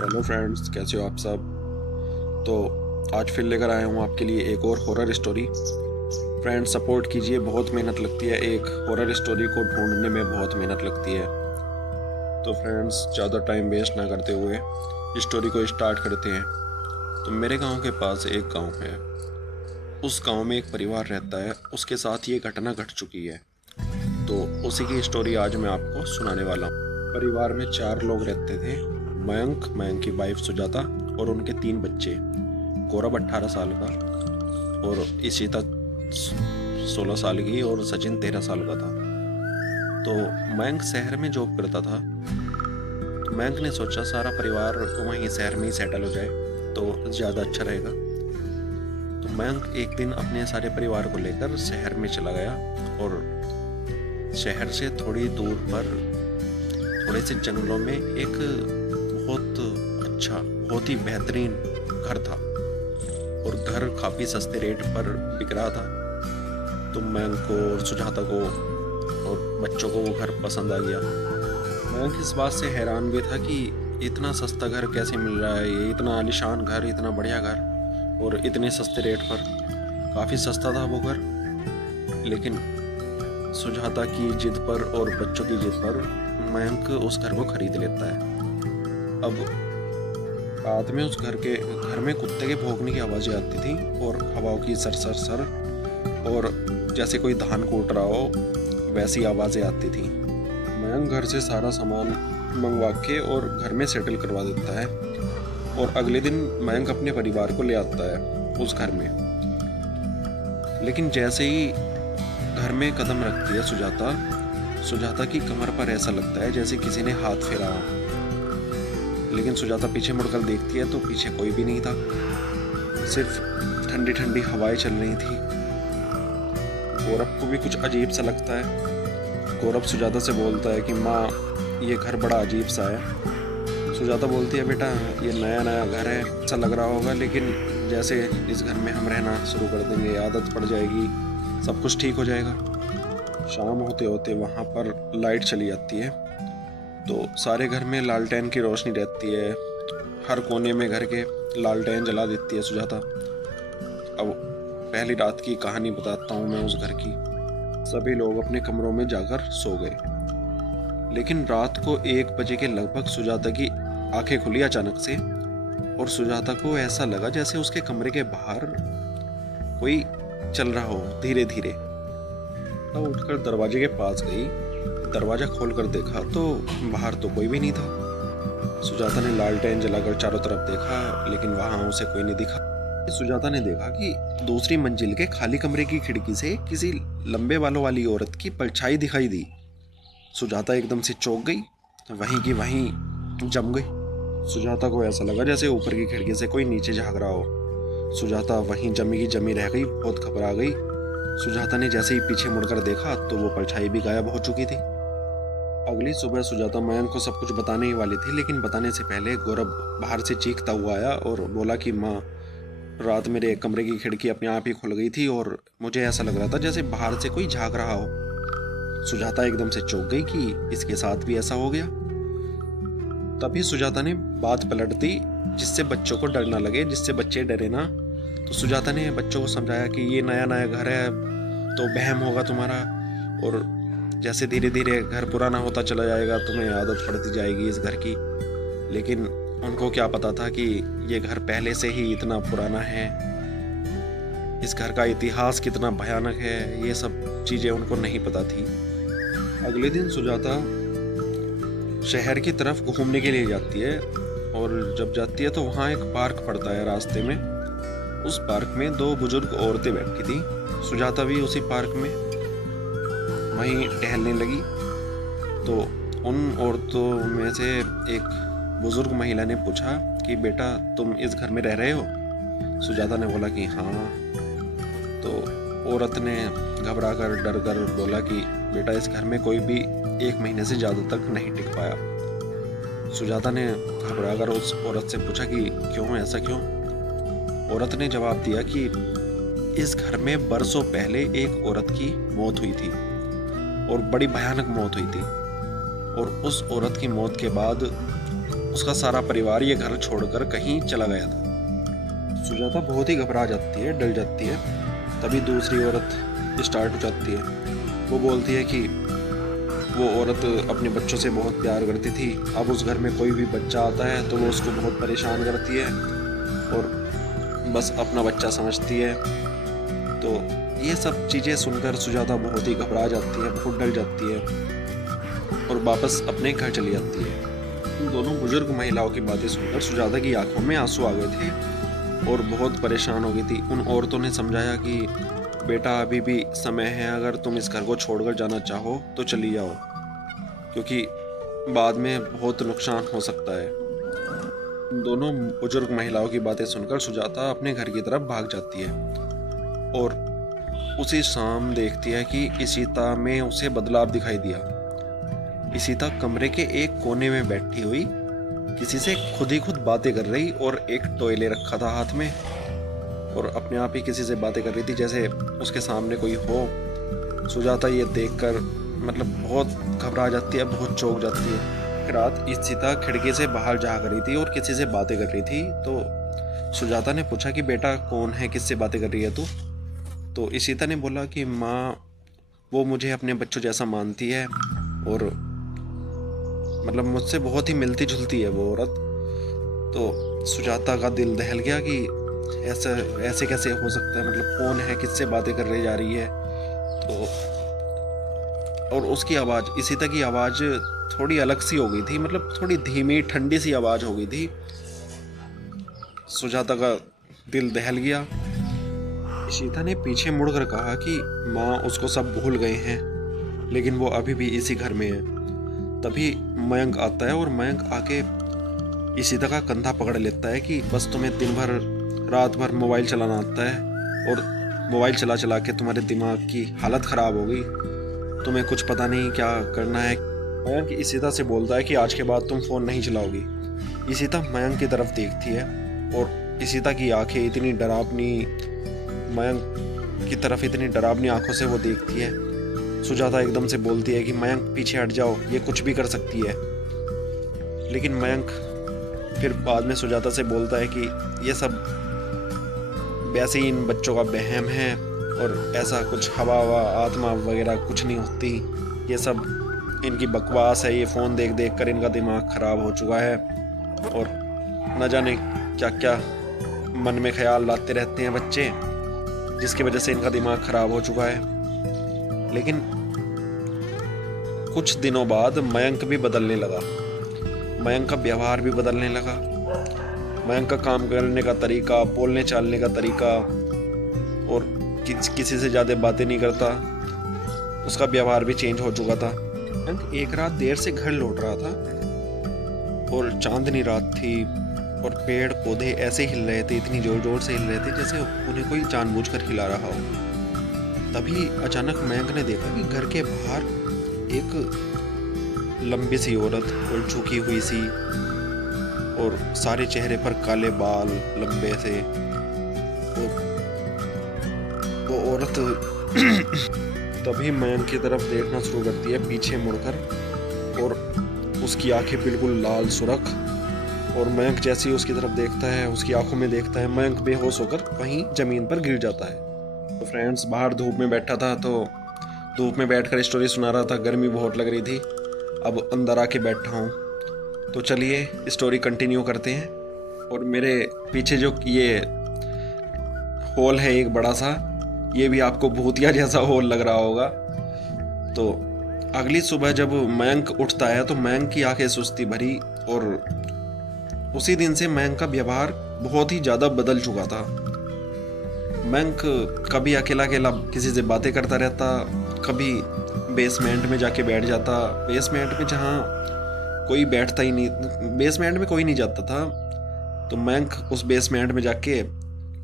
Hello friends, कैसे हो आप सब। तो आज फिर लेकर आया हूँ आपके लिए एक और हॉरर स्टोरी। फ्रेंड्स, सपोर्ट कीजिए, बहुत मेहनत लगती है, एक हॉरर स्टोरी को ढूंढने में बहुत मेहनत लगती है। तो फ्रेंड्स, ज़्यादा टाइम वेस्ट ना करते हुए स्टोरी को स्टार्ट करते हैं। तो मेरे गांव के पास एक गांव है। उस गांव में एक परिवार रहता है, उसके साथ ये घटना घट चुकी है। तो उसी की स्टोरी आज मैं आपको सुनाने वाला हूँ। परिवार में 4 लोग रहते थे। मयंक की वाइफ सुजाता और उनके 3 बच्चे। गौरव 18 साल का और इशिता 16 साल की और सचिन 13 साल का था। तो मयंक शहर में जॉब करता था। तो मयंक ने सोचा सारा परिवार वहीं शहर में ही सेटल हो जाए तो ज़्यादा अच्छा रहेगा। तो मयंक एक दिन अपने सारे परिवार को लेकर शहर में चला गया और शहर से थोड़ी दूर पर थोड़े से जंगलों में एक बहुत ही बेहतरीन घर था और घर काफ़ी सस्ते रेट पर बिक रहा था। तो मयंक को और सुजाता को और बच्चों को वो घर पसंद आ गया। मयंक इस बात से हैरान भी था कि इतना सस्ता घर कैसे मिल रहा है, ये इतना आलीशान घर, इतना बढ़िया घर और इतने सस्ते रेट पर। काफ़ी सस्ता था वो घर, लेकिन सुजाता की जिद पर और बच्चों की जिद पर मयंक उस घर को खरीद लेता है। अब रात में उस घर में कुत्ते के भौंकने की आवाज़ें आती थी और हवाओं की सर सर सर और जैसे कोई धान कूट रहा हो वैसी आवाज़ें आती थी। मयंक घर से सारा सामान मंगवा के और घर में सेटल करवा देता है और अगले दिन मयंक अपने परिवार को ले आता है उस घर में। लेकिन जैसे ही घर में कदम रखती है सुजाता की कमर पर ऐसा लगता है जैसे किसी ने हाथ फेरा हो। लेकिन सुजाता पीछे मुड़कर देखती है तो पीछे कोई भी नहीं था, सिर्फ ठंडी ठंडी हवाएं चल रही थी। गौरव को भी कुछ अजीब सा लगता है। गौरव सुजाता से बोलता है कि माँ, ये घर बड़ा अजीब सा है। सुजाता बोलती है, बेटा ये नया नया घर है, अच्छा लग रहा होगा, लेकिन जैसे इस घर में हम रहना शुरू कर देंगे आदत पड़ जाएगी, सब कुछ ठीक हो जाएगा। शाम होते होते वहाँ पर लाइट चली जाती है तो सारे घर में लालटेन की रोशनी रहती है। हर कोने में घर के लालटेन जला देती है सुजाता। अब पहली रात की कहानी बताता हूँ मैं उस घर की। सभी लोग अपने कमरों में जाकर सो गए, लेकिन रात को 1 बजे के लगभग सुजाता की आंखें खुली अचानक से और सुजाता को ऐसा लगा जैसे उसके कमरे के बाहर कोई चल रहा हो धीरे धीरे। तब उठकर दरवाजे के पास गई। दरवाजा खोलकर देखा तो बाहर तो कोई भी नहीं था। सुजाता ने लालटेन जलाकर चारों तरफ देखा, लेकिन वहां उसे कोई नहीं दिखा। सुजाता ने देखा कि दूसरी मंजिल के खाली कमरे की खिड़की से किसी लंबे बालों वाली औरत की परछाई दिखाई दी। सुजाता एकदम से चौंक गई, वहीं की वहीं जम गई। सुजाता को ऐसा लगा जैसे ऊपर की खिड़की से कोई नीचे झाँक रहा हो। सुजाता वहीं जमी की जमी रह गई, बहुत घबरा गई। सुजाता ने जैसे ही पीछे मुड़कर देखा तो वो परछाई भी गायब हो चुकी थी। अगली सुबह सुजाता मयंक को सब कुछ बताने ही वाली थी, लेकिन बताने से पहले गौरव बाहर से चीखता हुआ आया और बोला कि माँ, रात मेरे कमरे की खिड़की अपने आप ही खुल गई थी और मुझे ऐसा लग रहा था जैसे बाहर से कोई झाँक रहा हो। सुजाता एकदम से चौंक गई कि इसके साथ भी ऐसा हो गया। तभी सुजाता ने बात पलट दी, जिससे बच्चों को डर ना लगे, जिससे बच्चे डरे ना। तो सुजाता ने बच्चों को समझाया कि ये नया नया घर है तो वहम होगा तुम्हारा, और जैसे धीरे धीरे घर पुराना होता चला जाएगा तुम्हें आदत पड़ती जाएगी इस घर की। लेकिन उनको क्या पता था कि ये घर पहले से ही इतना पुराना है, इस घर का इतिहास कितना भयानक है, ये सब चीज़ें उनको नहीं पता थी। अगले दिन सुजाता शहर की तरफ घूमने के लिए जाती है और जब जाती है तो वहाँ एक पार्क पड़ता है रास्ते में। उस पार्क में 2 बुजुर्ग औरतें बैठी थी। सुजाता भी उसी पार्क में वहीं टहलने लगी तो उन औरतों में से एक बुजुर्ग महिला ने पूछा कि बेटा, तुम इस घर में रह रहे हो? सुजाता ने बोला कि हाँ। तो औरत ने घबरा कर डर कर बोला कि बेटा, इस घर में कोई भी 1 महीने से ज़्यादा तक नहीं टिक पाया। सुजाता ने घबरा कर उस औरत से पूछा कि क्यों, ऐसा क्यों? औरत ने जवाब दिया कि इस घर में बरसों पहले एक औरत की मौत हुई थी और बड़ी भयानक मौत हुई थी, और उस औरत की मौत के बाद उसका सारा परिवार ये घर छोड़कर कहीं चला गया था। सुजाता बहुत ही घबरा जाती है, डर जाती है। तभी दूसरी औरत स्टार्ट हो जाती है। वो बोलती है कि वो औरत अपने बच्चों से बहुत प्यार करती थी। अब उस घर में कोई भी बच्चा आता है तो वो उसको बहुत परेशान करती है और बस अपना बच्चा समझती है। तो ये सब चीज़ें सुनकर सुजाता बहुत ही घबरा जाती है, बहुत डर जाती है और वापस अपने घर चली जाती है। उन दोनों बुजुर्ग महिलाओं की बातें सुनकर सुजाता की आंखों में आंसू आ गए थे और बहुत परेशान हो गई थी। उन औरतों ने समझाया कि बेटा अभी भी समय है, अगर तुम इस घर को छोड़कर जाना चाहो तो चली जाओ, क्योंकि बाद में बहुत नुकसान हो सकता है। उन दोनों बुजुर्ग महिलाओं की बातें सुनकर सुजाता अपने घर की तरफ भाग जाती है और उसी शाम देखती है कि इशिता में उसे बदलाव दिखाई दिया। इशिता कमरे के एक कोने में बैठी हुई किसी से खुद ही खुद बातें कर रही और एक टॉय ले रखा था हाथ में और अपने आप ही किसी से बातें कर रही थी, जैसे उसके सामने कोई हो। सुजाता ये देखकर मतलब बहुत घबरा जाती है, बहुत चौंक जाती है। एक रात इशिता खिड़की से बाहर झाँक रही थी और किसी से बातें कर रही थी। तो सुजाता ने पूछा कि बेटा कौन है, किससे बातें कर रही है तू? तो इशिता ने बोला कि माँ वो मुझे अपने बच्चों जैसा मानती है और मतलब मुझसे बहुत ही मिलती जुलती है वो औरत। तो सुजाता का दिल दहल गया कि ऐसे कैसे हो सकता है, मतलब कौन है, किससे बातें कर रही जा रही है। तो और उसकी आवाज़, इशिता की आवाज़ थोड़ी अलग सी हो गई थी, मतलब थोड़ी धीमी ठंडी सी आवाज़ हो गई थी। सुजाता का दिल दहल गया। इशिता ने पीछे मुड़कर कहा कि माँ उसको सब भूल गए हैं, लेकिन वो अभी भी इसी घर में है। तभी मयंक आता है और मयंक आके इशिता का कंधा पकड़ लेता है कि बस तुम्हें दिन भर रात भर मोबाइल चलाना आता है और मोबाइल चला चला के तुम्हारे दिमाग की हालत ख़राब हो गई, तुम्हें कुछ पता नहीं क्या करना है। मयंक इशिता से बोलता है कि आज के बाद तुम फ़ोन नहीं चलाओगी। इशिता मयंक की तरफ देखती है और इशिता की आंखें इतनी डरावनी, मयंक की तरफ इतनी डरावनी आंखों से वो देखती है। सुजाता एकदम से बोलती है कि मयंक पीछे हट जाओ, ये कुछ भी कर सकती है। लेकिन मयंक फिर बाद में सुजाता से बोलता है कि ये सब वैसे ही इन बच्चों का वहम है और ऐसा कुछ हवा आत्मा वगैरह कुछ नहीं होती, ये सब इनकी बकवास है, ये फ़ोन देख देख कर इनका दिमाग ख़राब हो चुका है और न जाने क्या क्या मन में ख्याल लाते रहते हैं बच्चे, जिसकी वजह से इनका दिमाग ख़राब हो चुका है। लेकिन कुछ दिनों बाद मयंक भी बदलने लगा, मयंक का व्यवहार भी बदलने लगा। मयंक का काम करने का तरीका, बोलने चालने का तरीका और किसी से ज़्यादा बातें नहीं करता, उसका व्यवहार भी चेंज हो चुका था। मयंक एक रात देर से घर लौट रहा था और चांदनी रात थी और पेड़ पौधे ऐसे हिल रहे थे, इतनी जोर जोर से हिल रहे थे जैसे उन्हें कोई जानबूझकर हिला रहा हो। तभी अचानक मयंक ने देखा कि घर के बाहर एक लंबी सी औरत और झुकी हुई सी और सारे चेहरे पर काले बाल लंबे से, वो औरत तभी मयंक की तरफ देखना शुरू करती है पीछे मुड़कर और उसकी आंखें बिल्कुल लाल सुर्ख और मयंक जैसे ही उसकी तरफ देखता है, उसकी आंखों में देखता है, मयंक बेहोश होकर वहीं जमीन पर गिर जाता है। तो फ्रेंड्स, बाहर धूप में बैठा था तो धूप में बैठकर स्टोरी सुना रहा था, गर्मी बहुत लग रही थी, अब अंदर आके बैठा हूँ। तो चलिए स्टोरी कंटिन्यू करते हैं। और मेरे पीछे जो ये हॉल है एक बड़ा सा, ये भी आपको भूतिया जैसा हॉल लग रहा होगा। तो अगली सुबह जब मयंक उठता है तो मयंक की आंखें सुस्ती भरी और उसी दिन से मयंक का व्यवहार बहुत ही ज़्यादा बदल चुका था। मयंक कभी अकेला अकेला किसी से बातें करता रहता, कभी बेसमेंट में जाके बैठ जाता, बेसमेंट में जहाँ कोई बैठता ही नहीं, बेसमेंट में कोई नहीं जाता था, तो मयंक उस बेसमेंट में जाके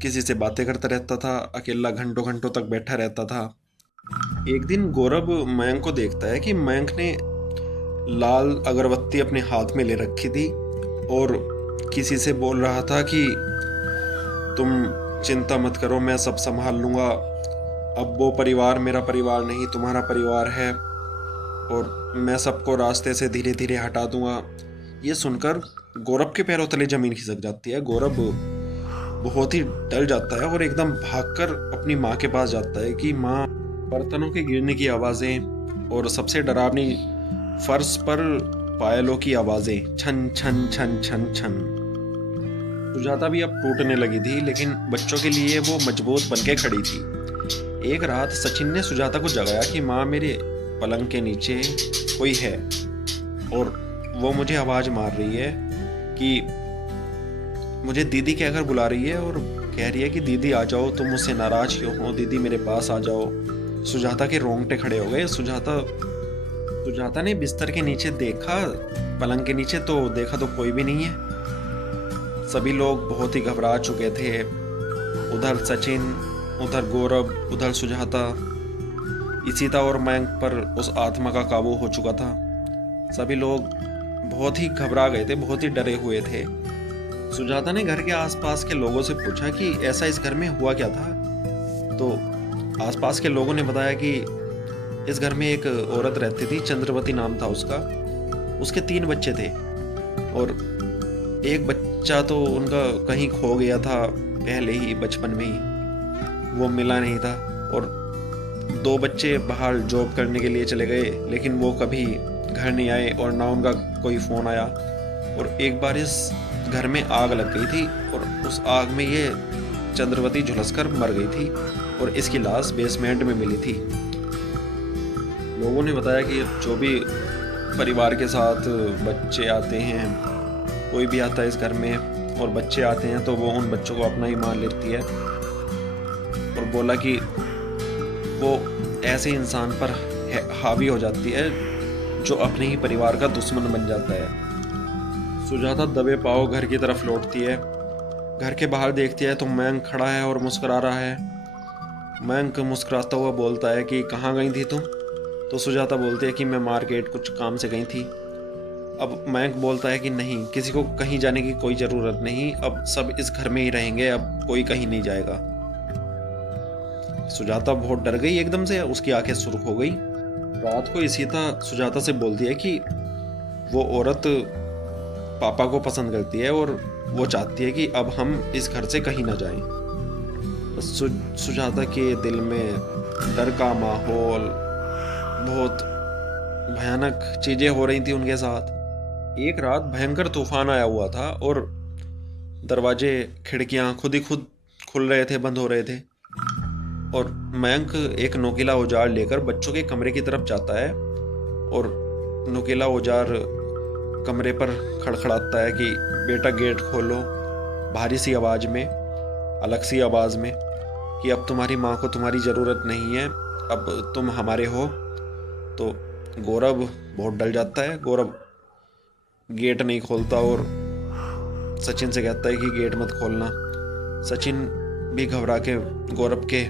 किसी से बातें करता रहता था, अकेला घंटों घंटों तक बैठा रहता था। एक दिन गौरव मयंक को देखता है कि मयंक ने लाल अगरबत्ती अपने हाथ में ले रखी थी और किसी से बोल रहा था कि तुम चिंता मत करो, मैं सब संभाल लूँगा, अब वो परिवार मेरा परिवार नहीं तुम्हारा परिवार है और मैं सबको रास्ते से धीरे धीरे हटा दूँगा। ये सुनकर गौरव के पैरों तले जमीन खिसक जाती है। गौरव बहुत ही डर जाता है और एकदम भागकर अपनी माँ के पास जाता है कि माँ, बर्तनों के गिरने की आवाजें और सबसे डरावनी फर्श पर पायलों की आवाजें, छन छन छन छन छन। सुजाता भी अब टूटने लगी थी, लेकिन बच्चों के लिए वो मजबूत बनके खड़ी थी। एक रात सचिन ने सुजाता को जगाया कि माँ, मेरे पलंग के नीचे कोई है और वो मुझे आवाज मार रही है कि मुझे दीदी कहकर बुला रही है और कह रही है कि दीदी आ जाओ, तुम मुझसे नाराज क्यों हो, दीदी मेरे पास आ जाओ। सुजाता के रोंगटे खड़े हो गए। सुजाता ने बिस्तर के नीचे देखा, पलंग के नीचे तो देखा तो कोई भी नहीं है। सभी लोग बहुत ही घबरा चुके थे। उधर सचिन, उधर गौरव, उधर सुजाता। इशिता और मयंक पर उस आत्मा का काबू हो चुका था। सभी लोग बहुत ही घबरा गए थे, बहुत ही डरे हुए थे। सुजाता ने घर के आसपास के लोगों से पूछा कि ऐसा इस घर में हुआ क्या था। तो आसपास के लोगों ने बताया कि इस घर में एक औरत रहती थी, चंद्रवती नाम था उसका। उसके 3 बच्चे थे और एक बच्चा तो उनका कहीं खो गया था पहले ही, बचपन में ही वो मिला नहीं था। और 2 बच्चे बाहर जॉब करने के लिए चले गए, लेकिन वो कभी घर नहीं आए और ना उनका कोई फ़ोन आया। और एक बार इस घर में आग लग गई थी और उस आग में ये चंद्रवती झुलसकर मर गई थी और इसकी लाश बेसमेंट में मिली थी। लोगों ने बताया कि जो भी परिवार के साथ बच्चे आते हैं, कोई भी आता है इस घर में और बच्चे आते हैं, तो वो उन बच्चों को अपना ही मान लेती है और बोला कि वो ऐसे इंसान पर हावी हो जाती है जो अपने ही परिवार का दुश्मन बन जाता है। सुजाता दबे पांव घर की तरफ लौटती है। घर के बाहर देखती है तो मयंक खड़ा है और मुस्कुरा रहा है। मयंक मुस्कुराता हुआ बोलता है कि कहाँ गई थी तुम? तो सुजाता बोलती है कि मैं मार्केट कुछ काम से गई थी। अब मयंक बोलता है कि नहीं, किसी को कहीं जाने की कोई ज़रूरत नहीं, अब सब इस घर में ही रहेंगे, अब कोई कहीं नहीं जाएगा। सुजाता बहुत डर गई एकदम से, उसकी आंखें सुर्ख हो गई। रात को इशिता सुजाता से बोलती है कि वो औरत पापा को पसंद करती है और वो चाहती है कि अब हम इस घर से कहीं ना जाएं। सुजाता के दिल में डर का माहौल, बहुत भयानक चीजें हो रही थी उनके साथ। एक रात भयंकर तूफान आया हुआ था और दरवाजे खिड़कियां खुद ही खुद खुल रहे थे, बंद हो रहे थे। और मयंक एक नोकीला औजार लेकर बच्चों के कमरे की तरफ जाता है और नोकीला औजार कमरे पर खड़खड़ाता है कि बेटा गेट खोलो, भारी सी आवाज़ में, अलग सी आवाज़ में, कि अब तुम्हारी माँ को तुम्हारी ज़रूरत नहीं है, अब तुम हमारे हो। तो गौरव बहुत डर जाता है। गौरव गेट नहीं खोलता और सचिन से कहता है कि गेट मत खोलना। सचिन भी घबरा के गौरव के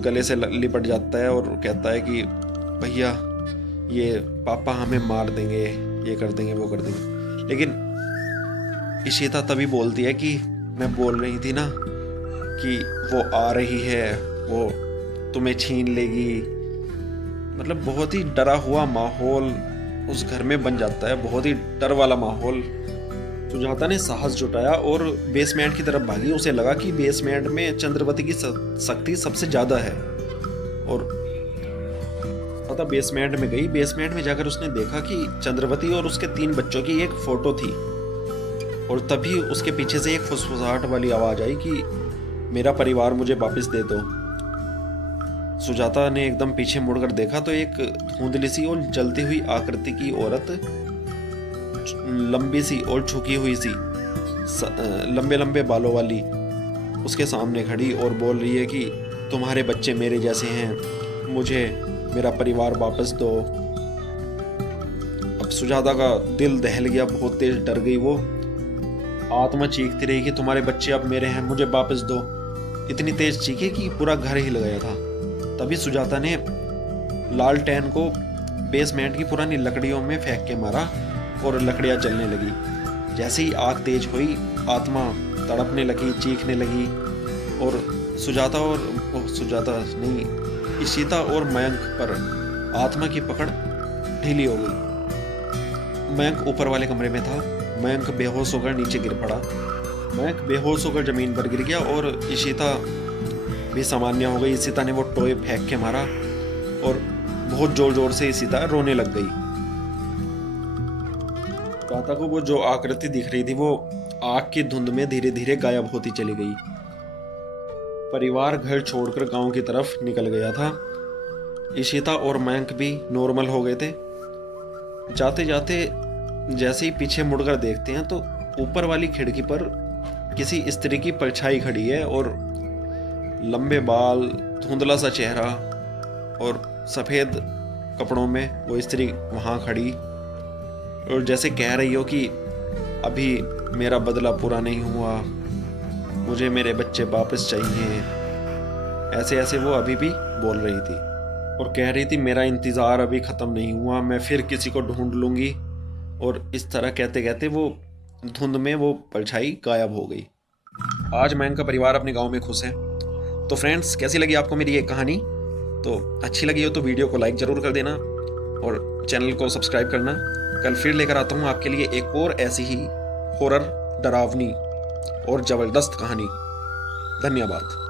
गले से लिपट जाता है और कहता है कि भैया, ये पापा हमें मार देंगे, ये कर देंगे, वो कर देंगे। लेकिन इशिता तभी बोलती है कि मैं बोल रही थी ना कि वो आ रही है, वो तुम्हें छीन लेगी। मतलब बहुत ही डरा हुआ माहौल उस घर में बन जाता है, बहुत ही डर वाला माहौल। सुजाता ने साहस जुटाया और बेसमेंट की तरफ भागी। उसे लगा कि बेसमेंट में चंद्रवती की शक्ति सबसे ज्यादा है और पता बेसमेंट में गई। बेसमेंट में जाकर उसने देखा कि चंद्रवती और उसके 3 बच्चों की एक फोटो थी और तभी उसके पीछे से एक फुसफुसाहट वाली आवाज आई कि मेरा परिवार मुझे वापस दे दो। सुजाता ने एकदम पीछे मुड़कर देखा तो एक धुंधली सी और जलती हुई आकृति की औरत, लंबी सी और झुकी हुई सी, लंबे लंबे बालों वाली, उसके सामने खड़ी और बोल रही है कि तुम्हारे बच्चे मेरे जैसे हैं, मुझे मेरा परिवार वापस दो। अब सुजाता का दिल दहल गया, बहुत तेज डर गई वो। आत्मा चीखती रही कि तुम्हारे बच्चे अब मेरे हैं, मुझे वापस दो। इतनी तेज चीखी कि पूरा घर हिल गया था। तभी सुजाता ने लालटेन को बेसमेंट की पुरानी लकड़ियों में फेंक के मारा और लकड़ियां जलने लगी। जैसे ही आग तेज हुई, आत्मा तड़पने लगी, चीखने लगी और इशिता और मयंक पर आत्मा की पकड़ ढीली हो गई। मयंक ऊपर वाले कमरे में था, मयंक बेहोश होकर नीचे गिर पड़ा। मयंक बेहोश होकर जमीन पर गिर गया और इशिता भी सामान्य हो गई। इशिता ने वो टॉय फेंक के मारा और बहुत जोर जोर से इशिता रोने लग गई। प्रातः को वो जो आकृति दिख रही थी वो आग की धुंध में धीरे धीरे गायब होती चली गई। परिवार घर छोड़कर गांव की तरफ निकल गया था। इशिता और मयंक भी नॉर्मल हो गए थे। जाते जाते जैसे ही पीछे मुड़कर देखते हैं तो ऊपर वाली खिड़की पर किसी स्त्री की परछाई खड़ी है और लंबे बाल, धुंधला सा चेहरा और सफेद कपड़ों में वो स्त्री वहां खड़ी और जैसे कह रही हो कि अभी मेरा बदला पूरा नहीं हुआ, मुझे मेरे बच्चे वापस चाहिए। ऐसे ऐसे वो अभी भी बोल रही थी और कह रही थी मेरा इंतज़ार अभी ख़त्म नहीं हुआ, मैं फिर किसी को ढूंढ लूँगी। और इस तरह कहते कहते वो धुंध में वो परछाई गायब हो गई। आज मयंक का परिवार अपने गांव में खुश है। तो फ्रेंड्स, कैसी लगी आपको मेरी ये कहानी? तो अच्छी लगी हो तो वीडियो को लाइक ज़रूर कर देना और चैनल को सब्सक्राइब करना। कल फिर लेकर आता हूँ आपके लिए एक और ऐसी ही हॉरर, डरावनी और ज़बरदस्त कहानी। धन्यवाद।